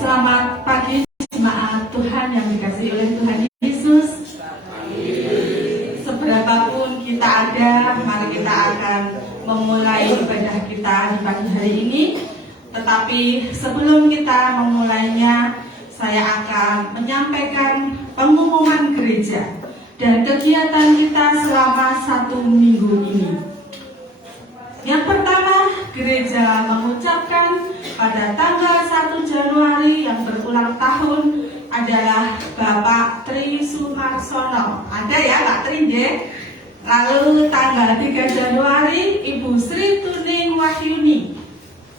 Selamat pagi jemaat Tuhan yang dikasihi oleh Tuhan Yesus. Seberapapun kita ada, mari kita akan memulai ibadah kita di pagi hari ini. Tetapi sebelum kita memulainya, saya akan menyampaikan pengumuman gereja dan kegiatan kita selama 1 minggu ini. Yang pertama, gereja mengucapkan pada tanggal 1 Januari yang berulang tahun adalah Bapak Tri Sumarsono. Ada ya Pak Tri ya? Lalu tanggal 3 Januari Ibu Sri Tuning Wahyuni.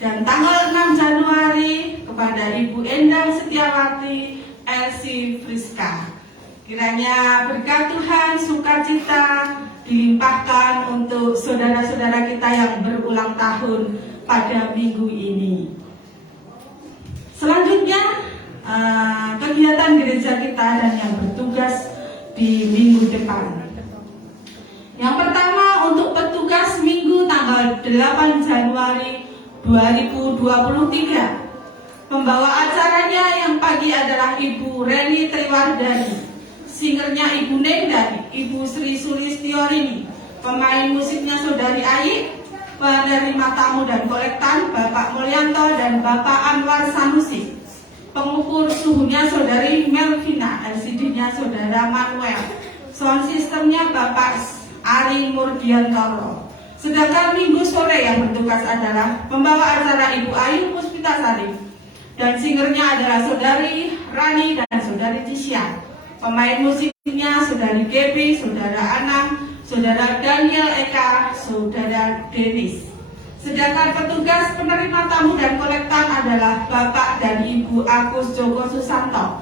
Dan tanggal 6 Januari kepada Ibu Endang Setiawati Elsie Friska. Kiranya berkat Tuhan, sukacita dilimpahkan untuk saudara-saudara kita yang berulang tahun pada minggu ini. Selanjutnya kegiatan gereja kita dan yang bertugas di minggu depan. Yang pertama, untuk petugas minggu tanggal 8 Januari 2023. Pembawa acaranya yang pagi adalah Ibu Reni Triwardani, singernya Ibu Nendani, Ibu Sri Sulistiorini, pemain musiknya Saudari Ayi, penerima tamu dan kolektan Bapak Mulyanto dan Bapak Anwar Sanusi, pengukur suhunya Saudari Melvina, LCD-nya Saudara Manuel, sound systemnya Bapak Ari Murdiantoro. Sedangkan minggu sore yang bertugas adalah pembawa acara Ibu Ayu Puspitasari, dan singernya adalah Saudari Rani dan Saudari Tisha. Pemain musiknya Saudari Gebi, Saudara Anang, Saudara Daniel Eka, Saudara Denis. Sedangkan petugas penerima tamu dan kolektan adalah Bapak dan Ibu Agus Joko Susanto.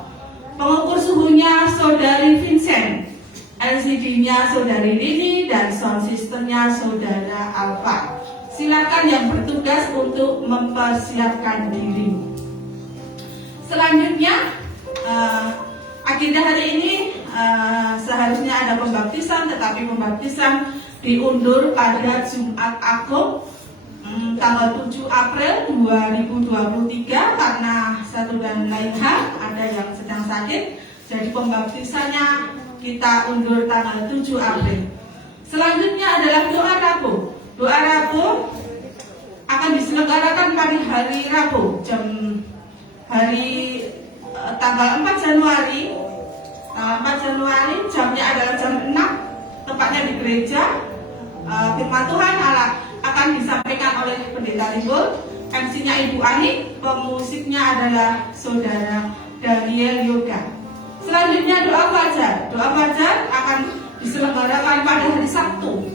Pengukur suhunya Saudari Vincent, LCD-nya Saudari Lini, dan sound system-nya Saudara Alfa. Silakan yang bertugas untuk mempersiapkan diri. Selanjutnya, agenda hari ini seharusnya ada pembaptisan, tetapi pembaptisan diundur pada Jumat Agung tanggal 7 April 2023 karena satu dan lain hal, ada yang sedang sakit, jadi pembaptisannya kita undur tanggal 7 April. Selanjutnya adalah doa Rabu. Doa Rabu akan diselenggarakan pada hari Rabu tanggal 4 Januari. Tanggal 4 Januari jamnya adalah jam 6, tepatnya di gereja. Firman Tuhan akan disampaikan oleh Pendeta Timbul, MC-nya Ibu Ani, pemusiknya adalah Saudara Daniel Yoga. Selanjutnya doa fajar. Doa fajar akan diselenggarakan pada hari Sabtu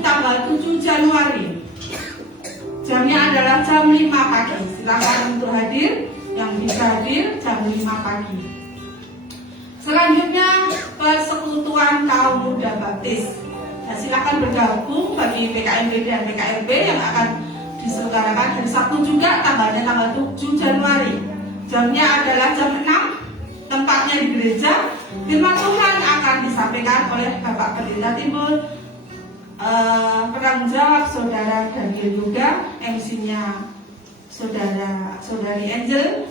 tanggal 7 Januari. Jamnya adalah jam 5 pagi. Silakan untuk hadir, yang bisa hadir jam 5 pagi. Selanjutnya persekutuan kaum muda baptis. Nah, silakan bergabung bagi PKMB dan PKLB yang akan diselenggarakan hari Sabtu juga, tanggalnya tanggal 7 Januari. Jamnya adalah jam 6, tempatnya di gereja. Firman Tuhan akan disampaikan oleh Bapak Pendeta Timbul, penanggung jawab Saudara Daniel Yoga, MC-nya Saudari Angel,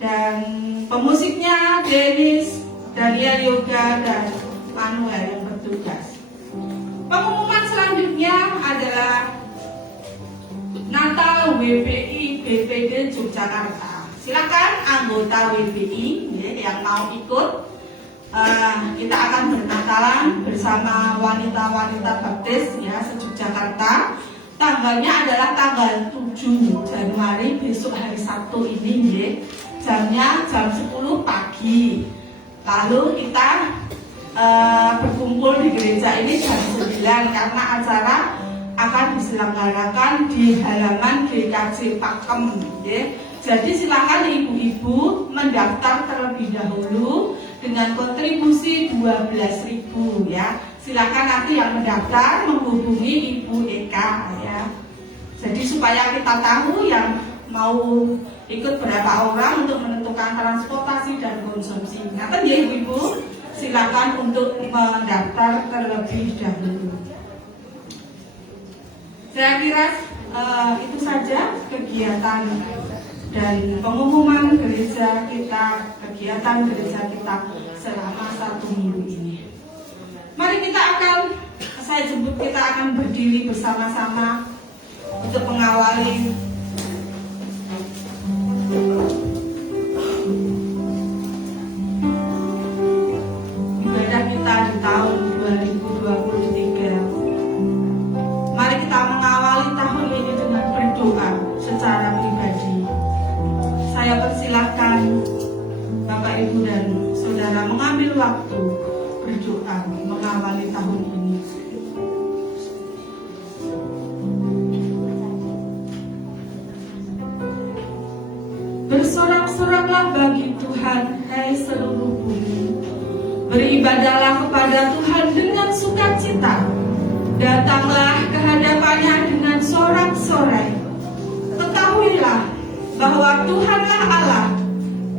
dan pemusiknya Dennis, Daniel Yoga, dan Manuel yang bertugas. Pengumuman selanjutnya adalah Natal WPI BPD Yogyakarta. Silakan anggota WPI yang mau ikut. Kita akan bernatalan bersama wanita-wanita baptis ya se-Yogyakarta. Tanggalnya adalah tanggal 7 Januari, besok hari Sabtu ini, jamnya jam 10 pagi. Lalu kita berkumpul di gereja ini jam 9 karena acara akan diselenggarakan di halaman GKJ Pakem. Jadi silakan ibu-ibu mendaftar terlebih dahulu dengan kontribusi 12.000 ya. Silakan nanti yang mendaftar menghubungi Ibu Eka ya. Jadi supaya kita tahu yang mau ikut berapa orang untuk menentukan transportasi dan konsumsi. Nah, ya ibu-ibu, silakan untuk mendaftar terlebih dahulu. Saya kira itu saja kegiatan dan pengumuman gereja kita, kegiatan gereja kita selama 1 minggu ini. Mari saya jemput kita akan berdiri bersama-sama untuk mengawali ibadah kita di tahun 2023. Mari kita mengawali tahun ini dengan berdoa secara pribadi. Saya persilahkan Bapak, Ibu, dan Saudara mengambil waktu berdoa mengawali tahun ini. Bersorak-soraklah bagi Tuhan, hai seluruh bumi. Beribadahlah kepada Tuhan dengan sukacita. Datanglah ke hadapannya dengan sorak-sorai. Ketahuilah bahwa Tuhanlah Allah.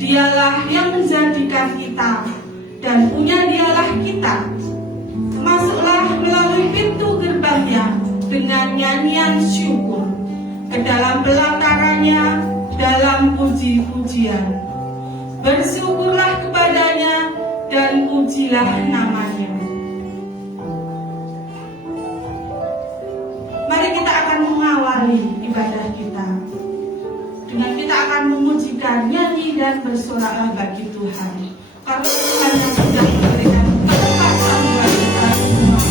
Dialah yang menjadikan kita, dan punya dialah kita. Masuklah melalui pintu gerbangnya dengan nyanyian syukur, ke dalam pelatarannya dalam puji-pujian. Bersyukurlah kepadanya dan pujilah namanya. Mari kita akan mengawali ibadah kita dengan kita akan memujikan, nyanyi dan bersoraklah bagi Tuhan. Karena Tuhan yang sudah memberikan kesempatan buat kita semua.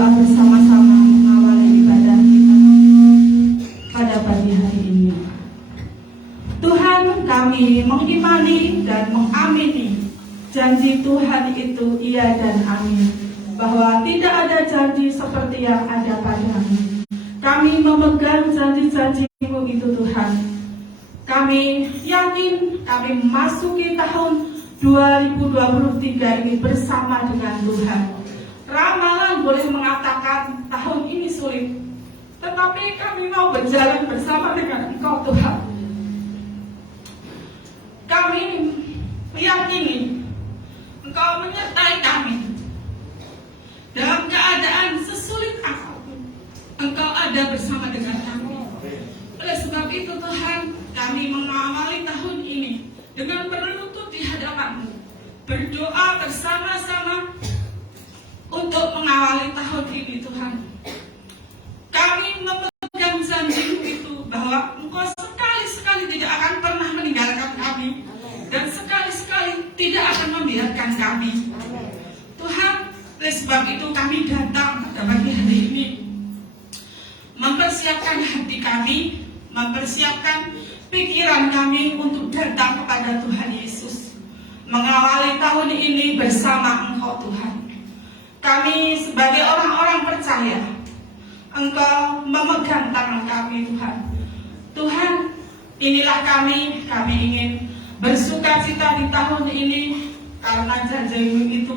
berdoa bersama-sama mengawali ibadah kita pada pagi hari ini. Tuhan, kami mengimani dan mengamini janji Tuhan itu iya dan amin, bahwa tidak ada janji seperti yang ada padamu. Kami memegang janji-janji-Mu itu Tuhan. Kami yakin kami memasuki tahun 2023 ini bersama dengan Tuhan. Ramalan boleh mengatakan tahun ini sulit, tetapi kami mau berjalan bersama dengan Engkau Tuhan. Kami meyakini Engkau menyertai kami dalam keadaan sesulit apapun. Engkau ada bersama dengan kami. Oleh sebab itu Tuhan, kami mengawali tahun ini dengan berlutut di hadapan-Mu, berdoa bersama-sama untuk mengawali tahun ini Tuhan. Kami memegang janji-Mu itu bahwa Engkau sekali-sekali tidak akan pernah meninggalkan kami, dan sekali-sekali tidak akan membiarkan kami. Tuhan, oleh sebab itu kami datang pada pagi hari ini mempersiapkan hati kami, mempersiapkan pikiran kami untuk datang kepada Tuhan Yesus, mengawali tahun ini bersama Engkau Tuhan. Kami sebagai orang-orang percaya, Engkau memegang tangan kami Tuhan. Tuhan, inilah kami ingin bersukacita di tahun ini karena janji-Mu itu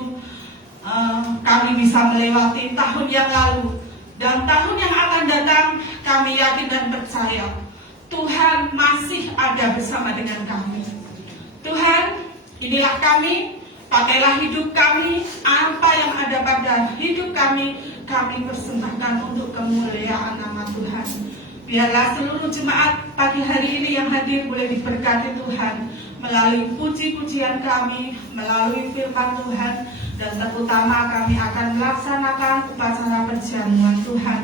kami bisa melewati tahun yang lalu, dan tahun yang akan datang kami yakin dan percaya Tuhan masih ada bersama dengan kami. Tuhan, inilah kami, pakailah hidup kami, apa yang ada pada hidup kami persembahkan untuk kemuliaan nama Tuhan. Biarlah seluruh jemaat pagi hari ini yang hadir boleh diberkati Tuhan melalui puji-pujian kami, melalui firman Tuhan, dan terutama kami akan melaksanakan upacara perjamuan Tuhan.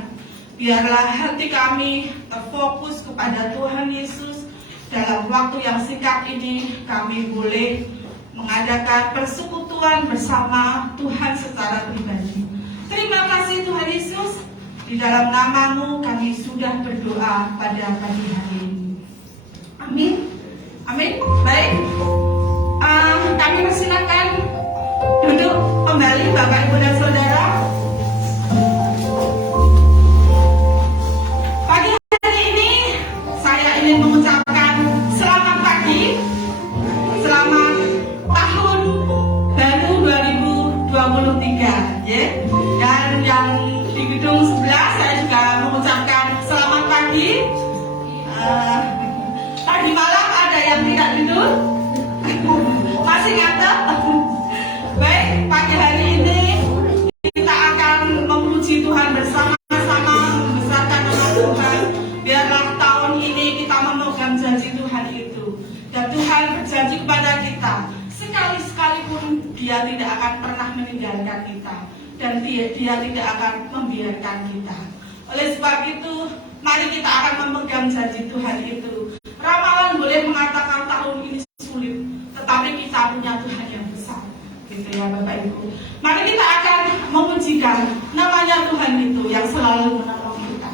Biarlah hati kami terfokus kepada Tuhan Yesus. Dalam waktu yang singkat ini kami boleh mengadakan persekutuan bersama Tuhan secara pribadi. Terima kasih Tuhan Yesus. Di dalam nama-Mu kami sudah berdoa pada pagi hari ini. Amin. Amin. Baik. Kami persilakan duduk kembali Bapak Ibu dan Saudara. Pagi hari ini saya ingin mengucapkan selamat pagi, selamat tahun baru 2023, ya. Dan yang di gedung sebelah saya juga mengucapkan selamat pagi. Tadi malam ada yang tidak tidur, masih ngantuk. Baik, pagi hari ini kita akan memuji Tuhan bersama-sama, membesarkan nama Tuhan. Biarlah tahun ini kita memegang janji Tuhan itu, dan Tuhan berjanji kepada kita, sekali-sekali pun Dia tidak akan pernah meninggalkan kita, dan Dia tidak akan membiarkan kita. Oleh sebab itu, mari kita akan memegang janji Tuhan itu. Ramalan boleh mengatakan tahun ini sulit, tetapi kita punya Tuhan yang besar, gitu ya Bapak Ibu. Mari kita akan memujikan namanya Tuhan itu yang selalu menolong kita.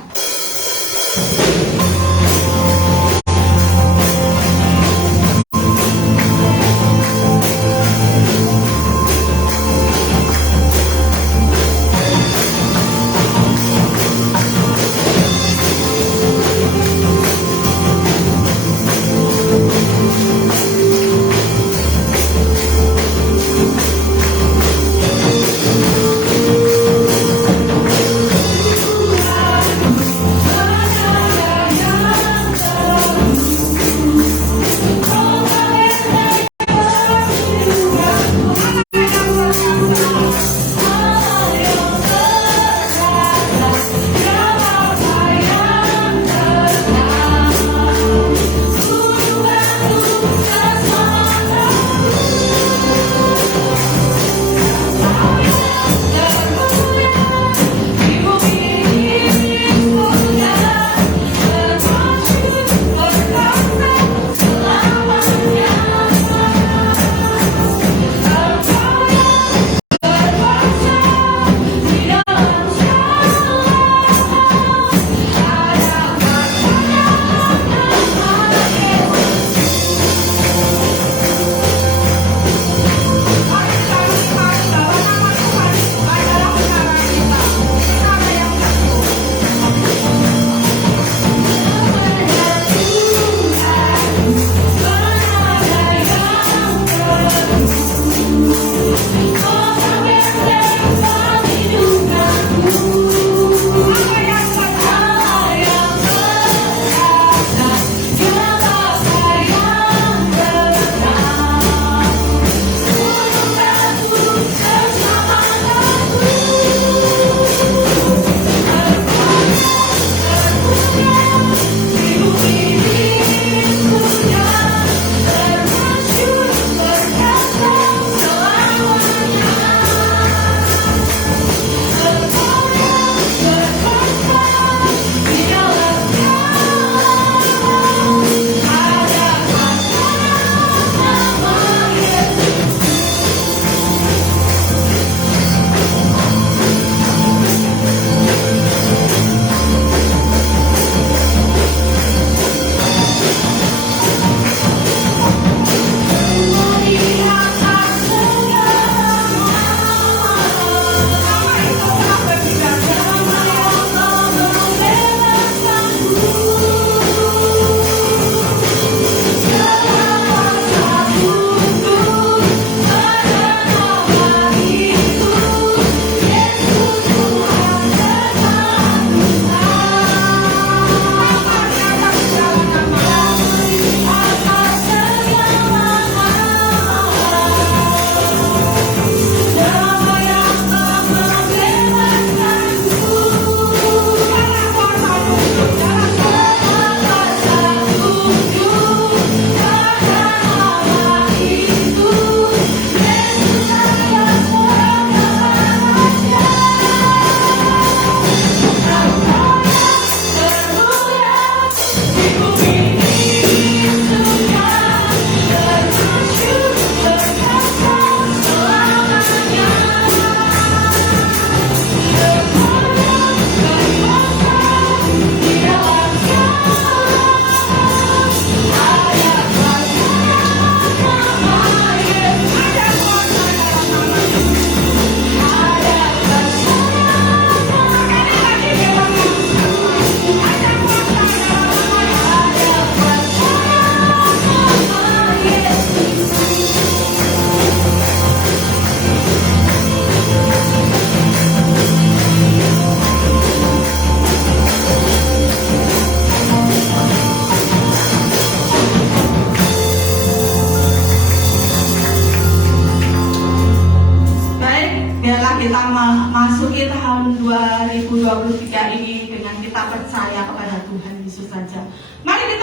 2023 ini dengan kita percaya kepada Tuhan Yesus saja. Mari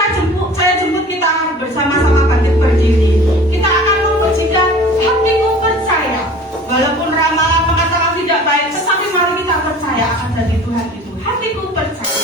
saya jemput kita bersama-sama bangkit berdiri. Kita akan memujikan hatiku percaya. Walaupun ramalan mengatakan tidak baik, tetapi mari kita percaya akan jadi Tuhan itu. Hatiku percaya.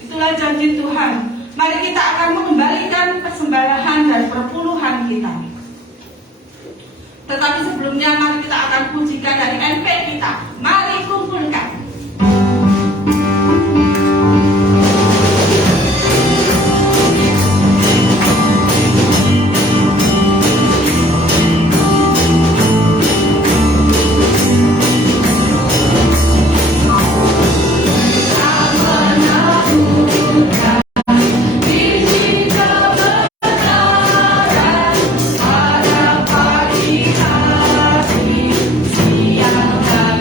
Itulah janji Tuhan. Mari kita akan mengembalikan persembahan dan perpuluhan kita. Tetapi sebelumnya mari kita akan pujikan dari MP kita. Mari kumpulkan. Siang dan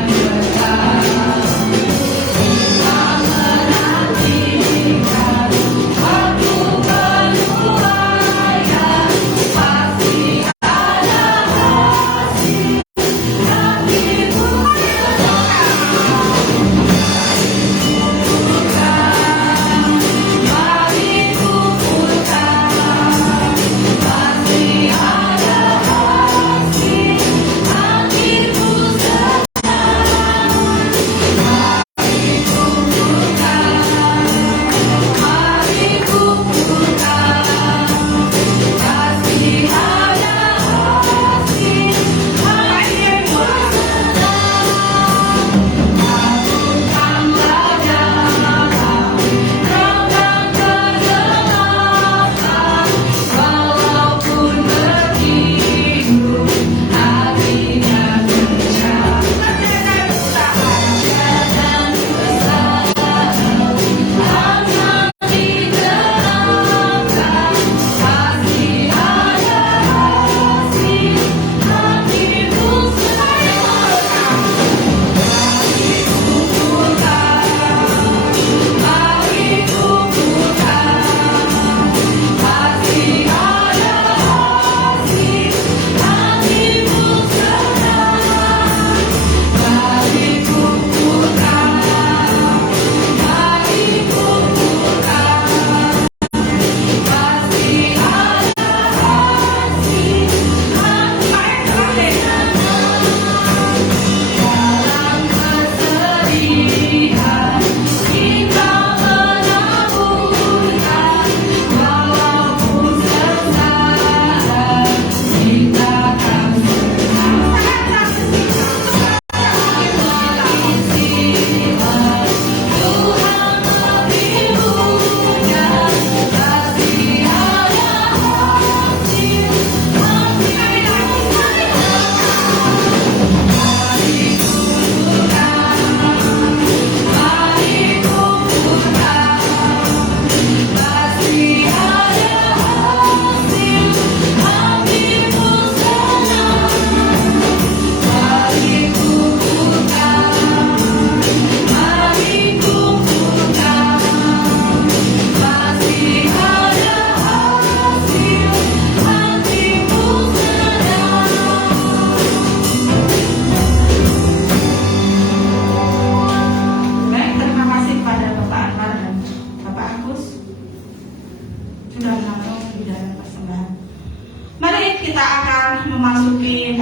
kita akan memasuki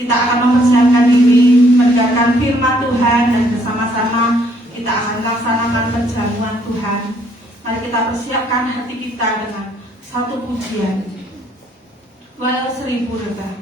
kita akan mempersiapkan diri mendengarkan firman Tuhan dan bersama-sama kita akan laksanakan perjamuan Tuhan. Mari kita persiapkan hati kita dengan satu pujian. Walau 1000 rebah.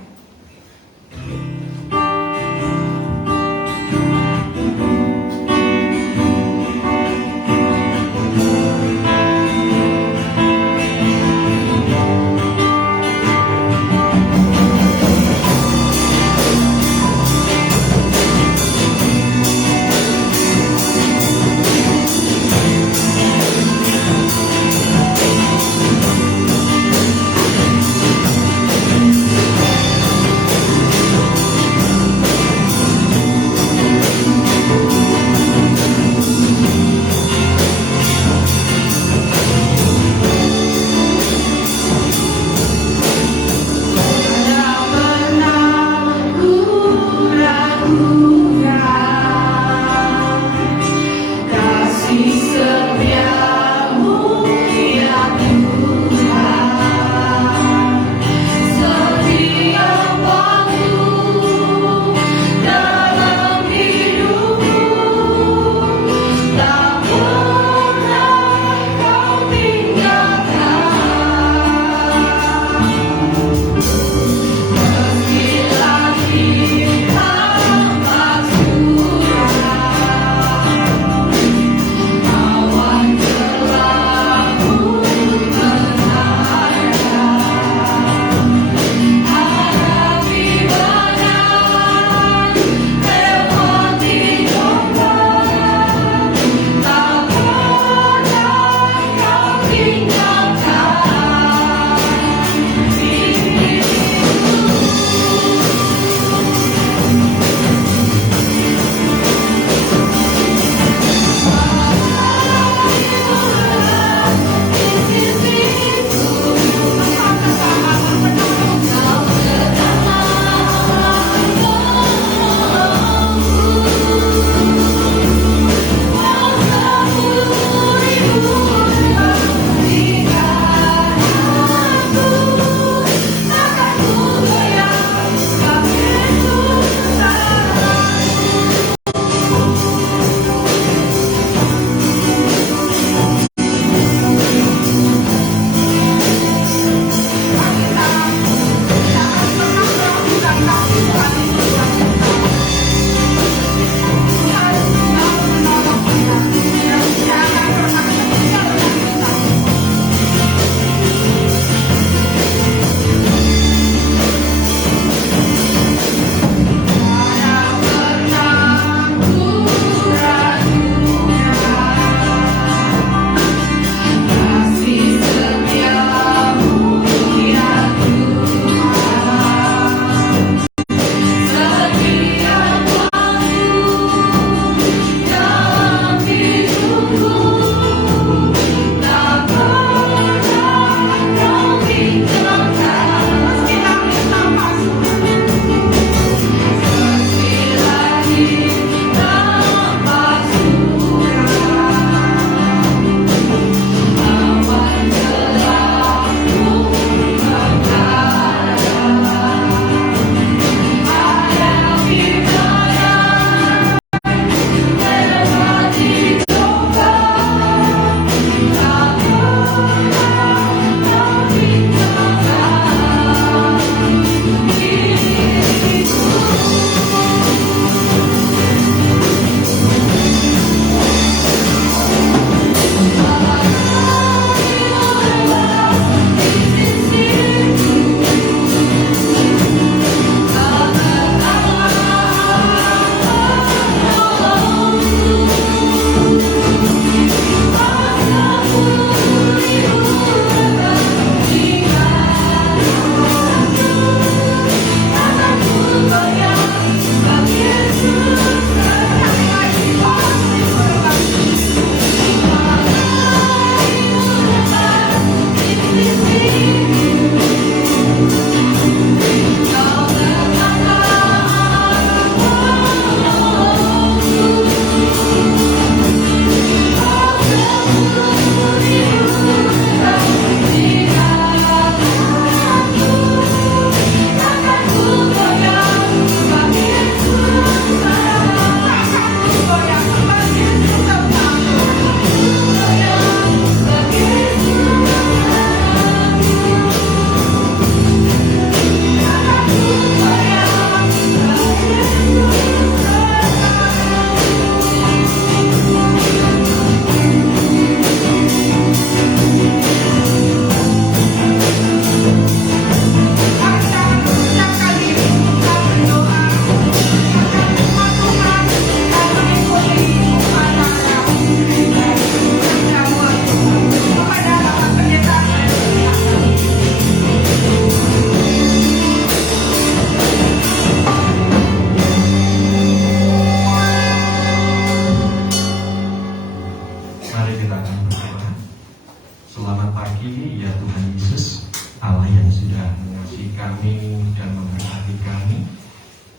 kami dan memberkati kami,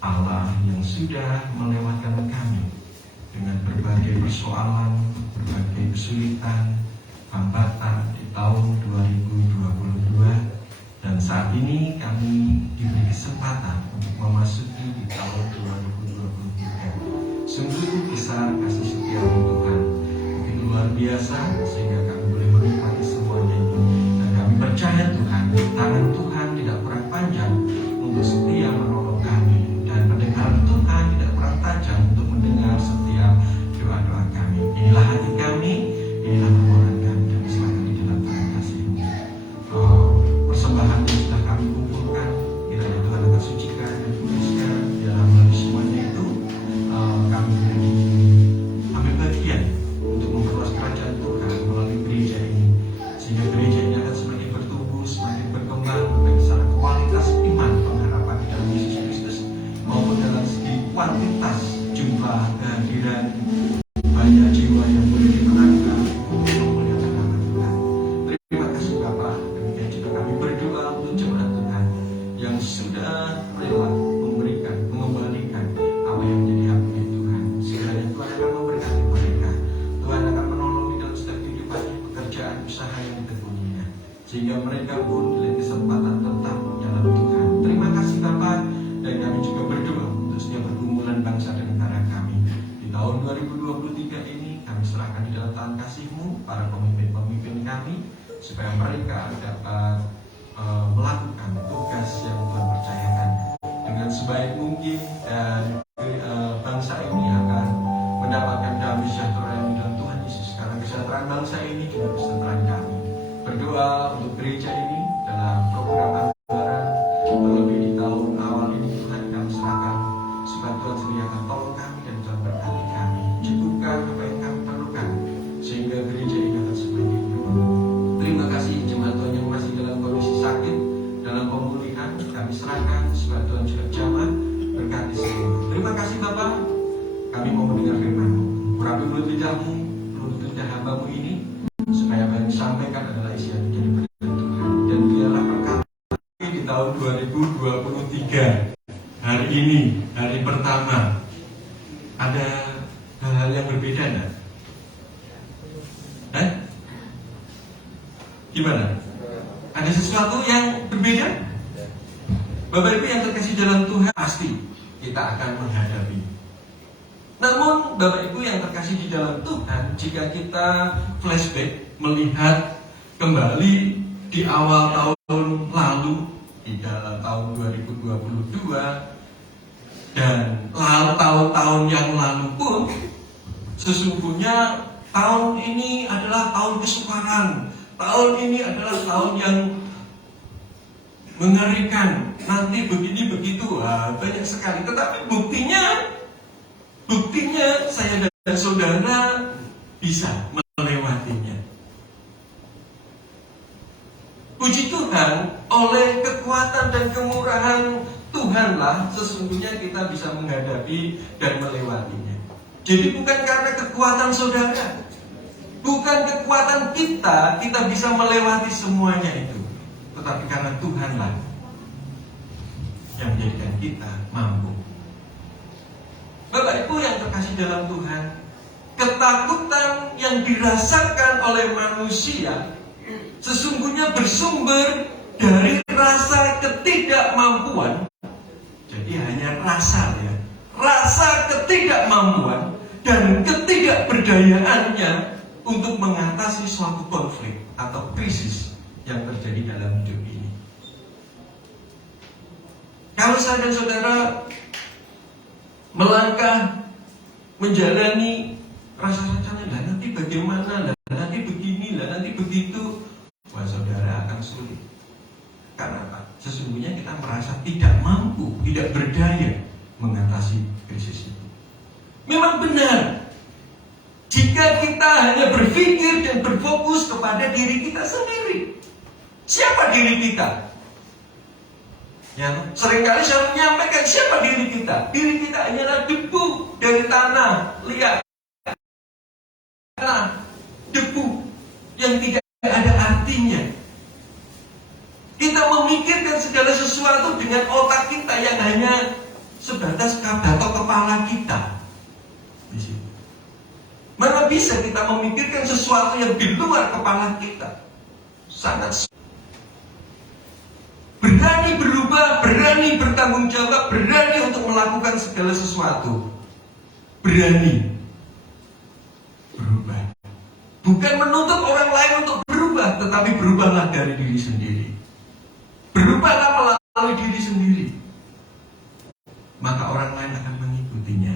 Allah yang sudah melewatkan kami dengan berbagai persoalan, berbagai kesulitan, hambatan di tahun 2022, dan saat ini kami diberi kesempatan untuk memasuki di tahun 2023. Sungguh besar kasih setia Tuhan, begitu luar biasa sehingga kami boleh menikmati semuanya ini. Dan kami percaya Tuhan, tangan Tuhan tidak kurang panjang untuk setia menolong kami, dan pendengaran Tuhan tidak kurang tajam untuk mendengar setiap doa-doa kami. Inilah hati kami, inilah permohonan kami, dan serahkan di dalam tangan kasih-Mu. Persembahan yang sudah kami kumpulkan, kiranya Tuhan akan sucikan dan kuduskan di dalam melalui semuanya itu. Kami beri ambil bagian untuk memperluas kerajaan Tuhan melalui gereja ini, sehingga gereja ini akan semakin bertumbuh, semakin berkembang baik secara kualitas iman pengharapan di dalam Yesus Kristus maupun dalam segi kuantitas jumlah kehadiran banyak jiwa yang boleh dimenangkan untuk memuliakan nama Tuhan. Terima kasih Bapak. Demikian juga kami berdoa untuk jemaat Tuhan yang sudah rela memberikan, mengembalikan apa yang menjadi hak milik Tuhan. Sekiranya Tuhan akan memberkati mereka, Tuhan akan menolong di dalam setiap kehidupannya, pekerjaan, usaha yang ditekuninya, sehingga mereka pun diberi kesempatan tetap menyalahkan Tuhan. Terima kasih Bapak, dan kami juga berdoa untuk setiap pergumulan bangsa dan negara kami. Di tahun 2023 ini kami serahkan di dalam tangan kasih-Mu para pemimpin-pemimpin kami, supaya mereka dapat melakukan tugas yang Tuhan percayakan dengan sebaik mungkin, dan bangsa ini akan mendapatkan damai sejahtera yang di dalam Tuhan Yesus. Karena kesejahteraan bangsa ini juga kesejahteraan kami. Berdoa untuk gereja ini dalam program anggaran terlebih di tahun awal ini, Tuhan kami serahkan supaya Tuhan sendiri akan tolong kami dan Tuhan berkati kami, cukupkan apa yang kami perlukan sehingga gereja ini akan semakin berkembang. Terima kasih jemaat Tuhan yang masih dalam kondisi sakit, dalam pemulihan kami serahkan supaya Tuhan juga jamah berkati semua. Terima kasih Bapak, kami mau mendengar firman-Mu. Urapi mulut lidahmu, mulut lidah hamba-Mu ini, supaya apa yang disampaikan adalah isi yang menjadi berkat Tuhan. Dan biarlah berkat di tahun 2023 hari ini, hari pertama, ada hal-hal yang berbeda enggak? Gimana? Ada sesuatu yang berbeda? Bapak Ibu yang terkasih dalam Tuhan, pasti kita akan menghadapi. Namun Bapak Ibu yang terkasih di dalam Tuhan, jika kita flashback melihat kembali di awal tahun lalu, di dalam tahun 2022 dan tahun-tahun yang lalu pun, sesungguhnya tahun ini adalah tahun kesukaran. Tahun ini adalah tahun yang mengerikan. Nanti begini begitu, banyak sekali. Tetapi buktinya saya dan saudara bisa melewatinya. Puji Tuhan, oleh kekuatan dan kemurahan Tuhanlah sesungguhnya kita bisa menghadapi dan melewatinya. Jadi bukan karena kekuatan saudara, bukan kekuatan kita bisa melewati semuanya itu, tetapi karena Tuhanlah yang menjadikan kita mampu. Bapak Ibu yang terkasih dalam Tuhan, ketakutan yang dirasakan oleh manusia sesungguhnya bersumber dari rasa ketidakmampuan. Jadi hanya rasa ketidakmampuan dan ketidakberdayaannya untuk mengatasi suatu konflik atau krisis yang terjadi dalam hidup ini. Kalau saya dan saudara melangkah menjalani rasa-rasanya, lah nanti bagaimana, lah nanti begini, lah nanti begitu, wah saudara akan sulit. Karena apa? Sesungguhnya kita merasa tidak mampu, tidak berdaya mengatasi krisis itu. Memang benar, jika kita hanya berpikir dan berfokus kepada diri kita sendiri. Siapa diri kita? Ya, seringkali saya menyampaikan siapa diri kita. Diri kita hanyalah debu dari tanah liat. Debu yang tidak ada artinya. Kita memikirkan segala sesuatu dengan otak kita yang hanya sebatas atau kepala kita. Di situ. Mana bisa kita memikirkan sesuatu yang di luar kepala kita? Sangat berani berubah, berani bertanggung jawab, berani untuk melakukan segala sesuatu. Berani berubah. Bukan menuntut orang lain untuk berubah, tetapi berubahlah dari diri sendiri. Berubahlah melalui diri sendiri. Maka orang lain akan mengikutinya.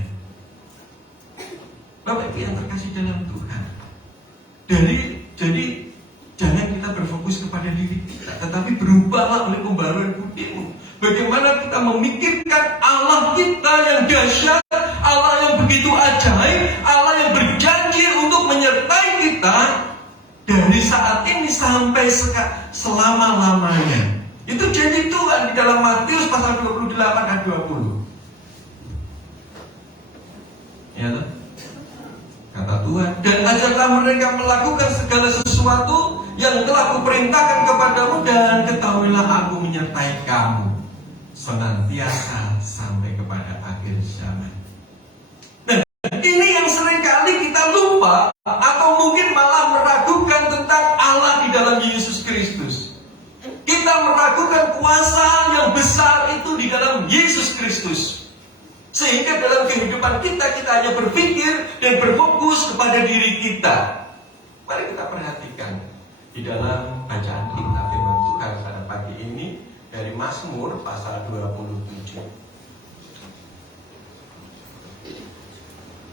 Bapak Ibu yang terkasih dalam Tuhan. Jadi jangan kita berfokus kepada diri kita, tetapi berubahlah oleh pembaruan budimu. Bagaimana kita memikirkan Allah kita yang dahsyat, Allah yang begitu ajaib, Allah yang berjanji untuk menyertai kita dari saat ini sampai selama-lamanya. Itu janji Tuhan di dalam Matius pasal 28 ayat 20. Ya, kata Tuhan, dan ajarlah mereka melakukan segala sesuatu yang telah kuperintahkan kepadamu, dan ketahuilah aku menyertai kamu senantiasa sampai kepada akhir zaman. Nah, ini yang seringkali kita lupa atau mungkin malah meragukan tentang Allah di dalam Yesus Kristus. Kita meragukan kuasa yang besar itu di dalam Yesus Kristus. Sehingga dalam kehidupan kita hanya berpikir dan berfokus kepada diri kita. Mari kita perhatikan di dalam bacaan kita firman Tuhan pada pagi ini dari Mazmur pasal 27.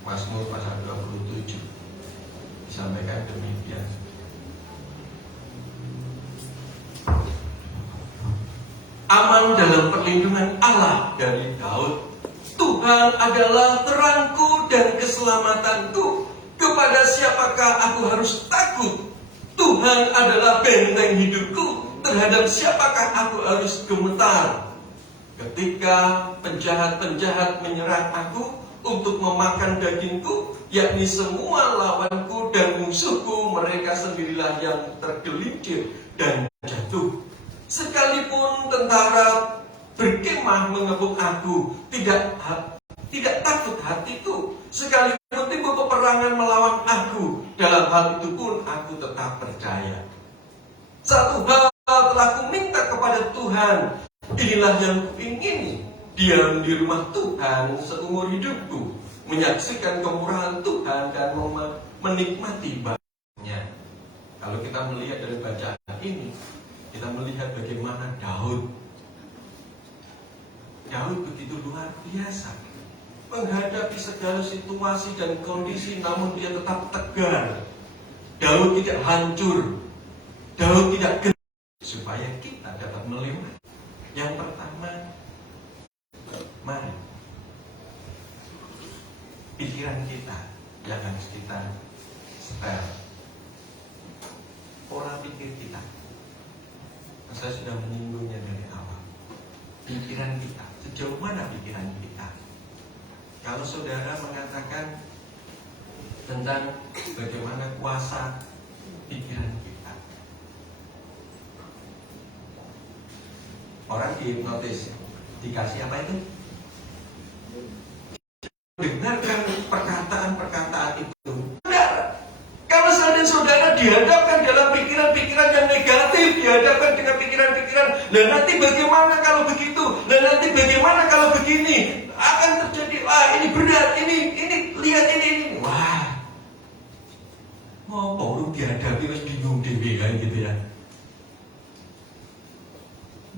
Mazmur pasal 27 disampaikan demikian. Aman dalam perlindungan Allah dari Daud. Tuhan adalah terangku dan keselamatanku. Kepada siapakah aku harus takut? Tuhan adalah benteng hidupku. Terhadap siapakah aku harus gemetar? Ketika penjahat-penjahat menyerang aku untuk memakan dagingku, yakni semua lawanku dan musuhku, mereka sendirilah yang tergelincir dan jatuh. Sekalipun tentara berkemah mengepung aku, tidak takut hatiku. Sekalipun timbul peperangan melawan aku, dalam hal itu pun aku tetap percaya. Satu hal telah kuminta kepada Tuhan, inilah yang kuingini, diam di rumah Tuhan seumur hidupku, menyaksikan kemurahan Tuhan dan menikmati baiknya. Kalau kita melihat dari bacaan ini, kita melihat bagaimana Daud begitu luar biasa menghadapi segala situasi dan kondisi, namun dia tetap tegar. Daud tidak hancur, Daud tidak gentar, supaya kita dapat melewati. Yang pertama, mari pikiran kita yang harus kita setel. Pola pikir kita, saya sudah menyinggungnya dari awal. Pikiran kita, sejauh mana pikiran kita? Kalau saudara mengatakan tentang bagaimana kuasa pikiran kita, orang dihipnotis, dikasih apa itu? Dengarkan perkataan-perkataan itu. Benar. Kalau saudara dihadapkan dalam pikiran-pikiran yang negatif, dihadapkan dengan pikiran-pikiran, dan nanti bagaimana kalau begitu, dan nanti bagaimana kalau begini, akan terjadi, ini berat, ini lihat ini. Wah, mau baru dihadapi harus bingung deh kan gitu ya.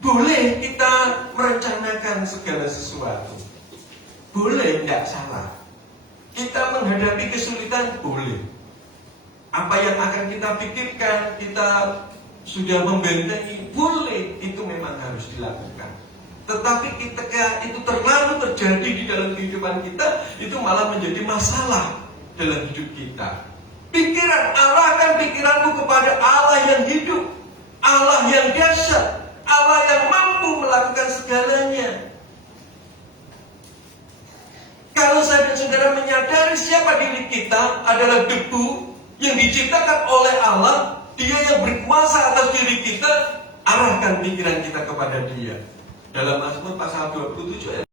Boleh kita merencanakan segala sesuatu, boleh, tidak salah. Kita menghadapi kesulitan, boleh. Apa yang akan kita pikirkan, kita sudah membentengi, boleh, itu memang harus dilakukan. Tetapi ketika itu terlalu terjadi di dalam kehidupan kita, itu malah menjadi masalah dalam hidup kita. Pikiran, arahkan pikiranmu kepada Allah yang hidup, Allah yang dahsyat, Allah yang mampu melakukan segalanya. Kalau saya dan saudara menyadari siapa diri kita adalah debu yang diciptakan oleh Allah, Dia yang berkuasa atas diri kita, arahkan pikiran kita kepada Dia. Dalam Mazmur pasal 27 ayat